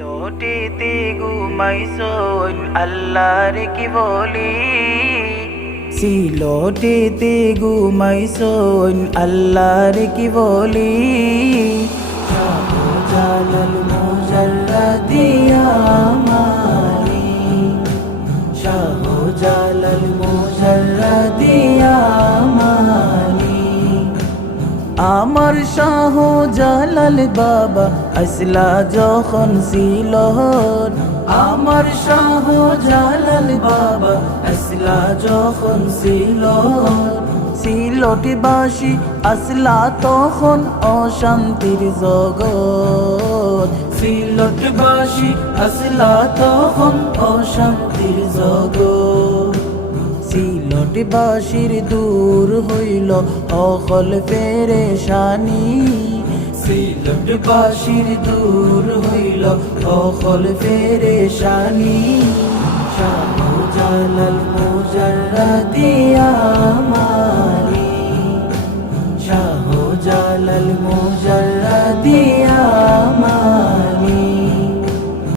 সিলোটেতে ঘুমাইছন আল্লাহর কি বলি, সিলোটেতে ঘুমাইছন আল্লাহর কি বলি। শাহজালাল মুজাররাদি আমানি, শাহজালাল মুজাররাদি আমানি। আমার শাহজালাল বাবা আসলা যখন ছিল, আমার শাহজালাল বাবা আসলা যখন ছিল, সিলটিবাসী আসলা তখন অশান্তির জগৎ, সিলটিবাসী আসলা তখন অশান্তির জগৎ। সিলটবাসীর দূর হইল অকল পেরেশানি, সিলটবাসীর দূর হইল অকল পেরেশানি। শাহজালাল মুজাররাদি আমানি, শাহজালাল মুজাররাদি